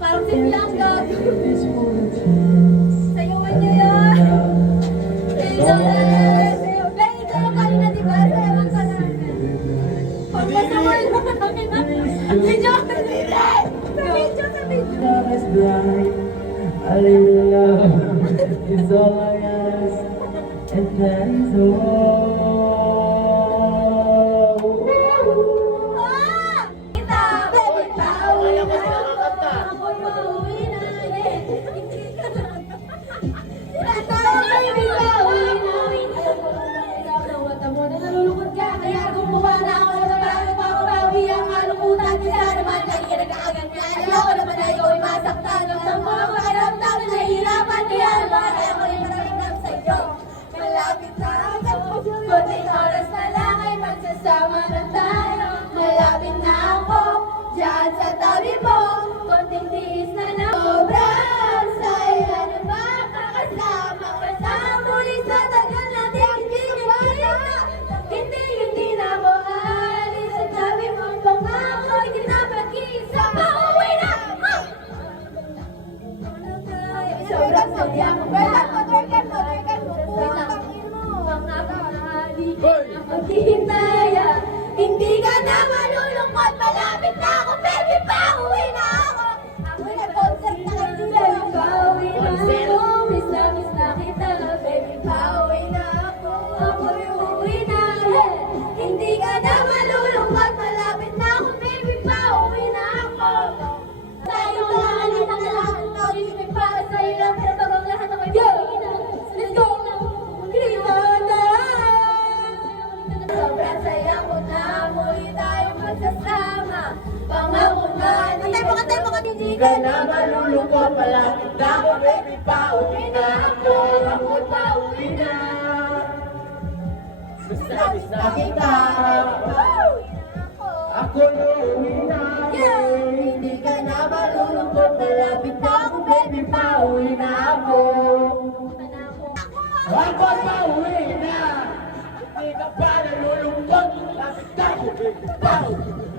Parang si Bianca. Sayuan niyo yan. Sayo. Benny, kayo kanina, di ba? Sayawan ka namin. Pagpasaway naman namin na. Video! Sa video! Sa video! Love is blind, a little love is all I ask, and that is all. Ah! Kita, baby, pauwi na ako. Ako'y mauwi na. Sinatawa, baby, pauwi na. Ikaw daw, wata mo na nalulungkot ka. Kaya gumawa na ako na bago mapapawi ang kalungkutan. Kaya naman, lagi ka nagkakaganyan. Ayoko naman na ikaw ay masaktan. Ang mga pakiramdam na nahihirapan. Kaya naman, ako'y mararamdam sa'yo. Malapit na ako. Kunting oras na lang ay magsasama na tayo. Malapit na ako. Diyan sa tabi mo. Kunting tiis na lang. Sobrang saya na makakasama ka na muli sa tagal natin. Hindi na ako aalis sa tabi mo. Pangako'y di na mag-isa. Pauwi na! Sobrang saya ko. Turkan mo. Pangako na di ka na maghihintaya. Hindi ka na malulungkot. Malapit na ako, baby. Pauwi na ako. Ako'y nag-concert na kayo dito. Baby, pauwi na ako. Miss na kita. Baby, pauwi na ako. Ako'y uuwi na. Hindi ka na malulungkot. Malapit na ako, baby. Pauwi na ako. Tayo lang, anak na lahat. Sorry, may para sa'yo lang. Pero bagang lahat ako'y pauwi na. Let's go! Sobrang saya ko na muli tayo magsasama. Pangako na Kantay mo, Hindi ka na malulungkot, malapit na ako, baby, pauwi na ako. Ako'y pauwi na. Miss na kita. Ako'y uuwi na. Hindi ka na malulungkot. Malapit na ako, baby. Pauwi na ako. Ako'y pauwi na. Hindi ka pa nalulungkot, malapit na ako, baby, pauwi na.